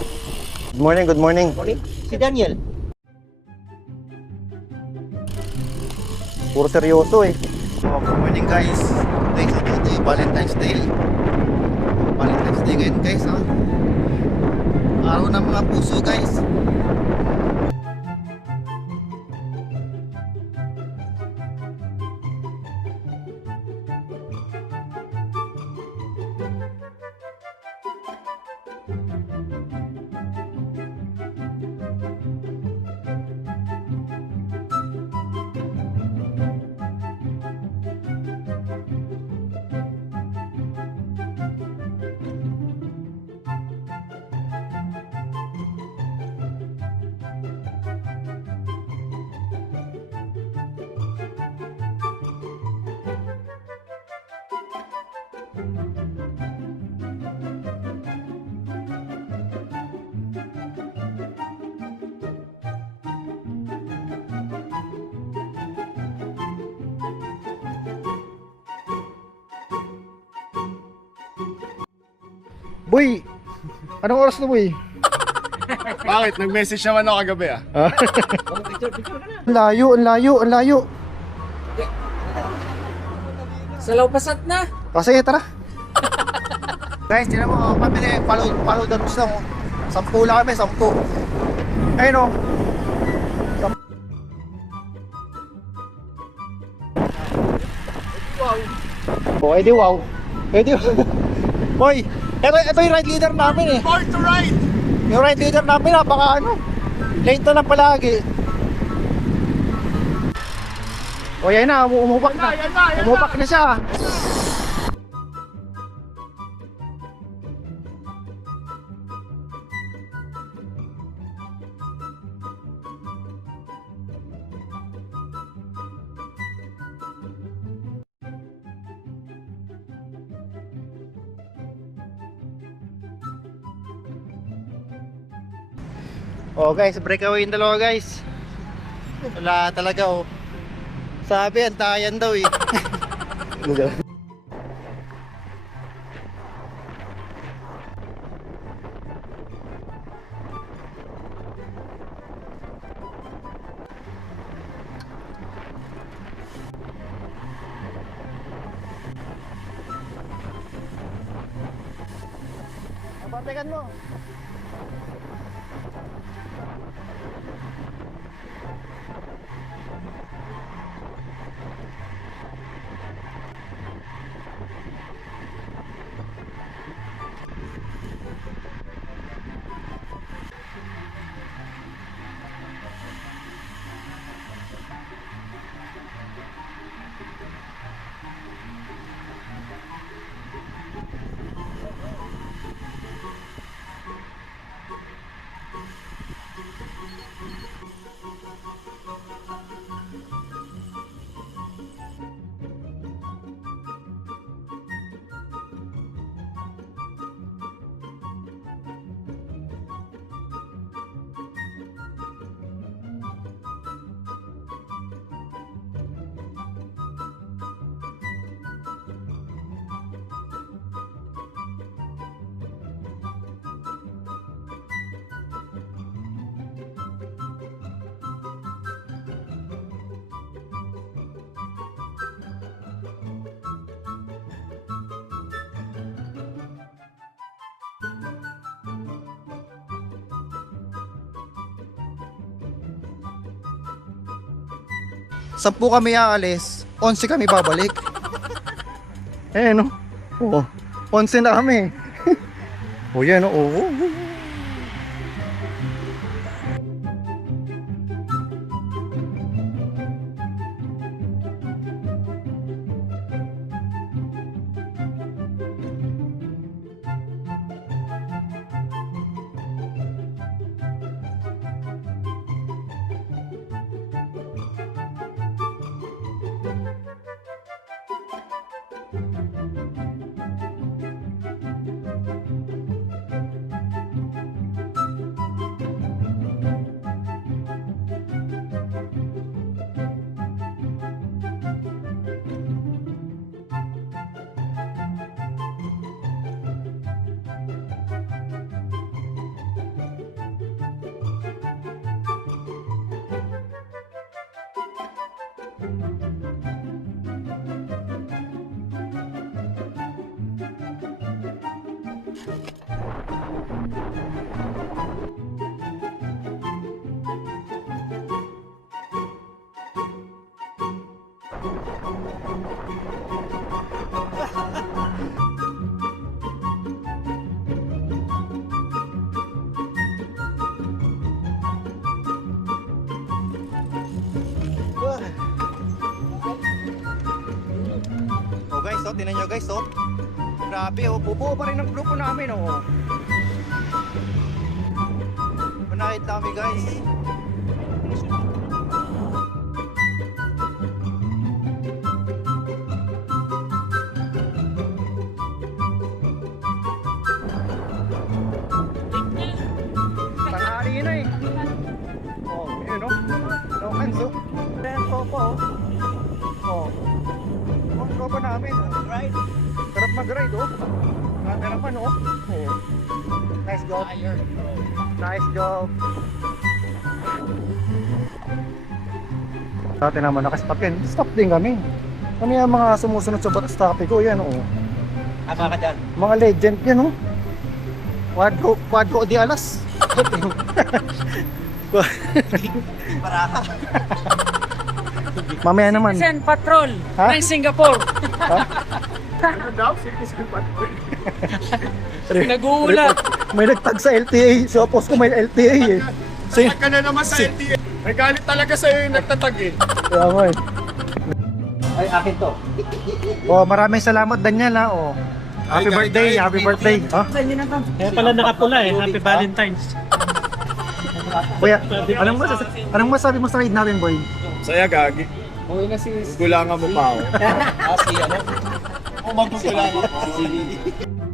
Good morning, good morning. Morning. Si Daniel. Puro seryoso eh. Oh, good morning guys. Today's the Valentine's Day. Valentine's Day ngayon guys, ha? Araw ng mga puso guys. Boy, anong oras na boy? Bakit? Nag-message naman ako kagabi ah. Ang layo, ang layo, ang layo. Salaw pasat na. O sige, tara. Guys, tinan mo, pabili, follow the rules lang. 10 lang kami, 10. Ayun o. Oh, edi wow. Edi Boy, ito yung ride leader namin eh. Born to ride! Yung ride leader namin napaka late na lang palagi. O yan na, umupak na. Umupak na siya. Oh guys, breakaway yung dalawa guys. Wala talaga oh. Sabi, antayan daw eh. Abantekan mo. Sampu kami aalis, 11 kami babalik. Eh no. Oo. 11 na kami. Oh yan oh. Oh guys, oh, tingnan nyo guys, oh. Grabe, oh, bubuo pa rin ang grupo namin, oh. Manahit kami guys. Tanghali na eh. Oh, yun oh. No hands oh. Then po. Oh. Ang tropa namin. Ride. Sarap mag-ride oh. Camera man oh. Oh. Nice job. Nice job. Dati naman nakastop yan. Stop din kami. Kami ang mga sumusunod sa batas trapiko yan oh. Aba ka dyan. Mga legend yan oh. Quadro di alas. Baraha. Mamaya naman. Sen Patrol Ha? ng Singapore. Ano daw? Sige pa. Nag-uulat. May nagtag sa LTA. So, post ko may LTA eh. So, Tag ka na naman sa LTA. May galit talaga sa'yo yung nagtatag eh. kaya nga eh. Ay, akin to. Oh, maraming salamat Daniel ha. Oh. Happy Ay, birthday, guys, happy birthday. Ha? Kaya pala nakapula eh. Happy Valentine's. Kuya, anong masabi mo sa ride natin, boy? Saya gagi. Okay na si... Gulangan mo pa ako. si ano? O magkukulangan ako.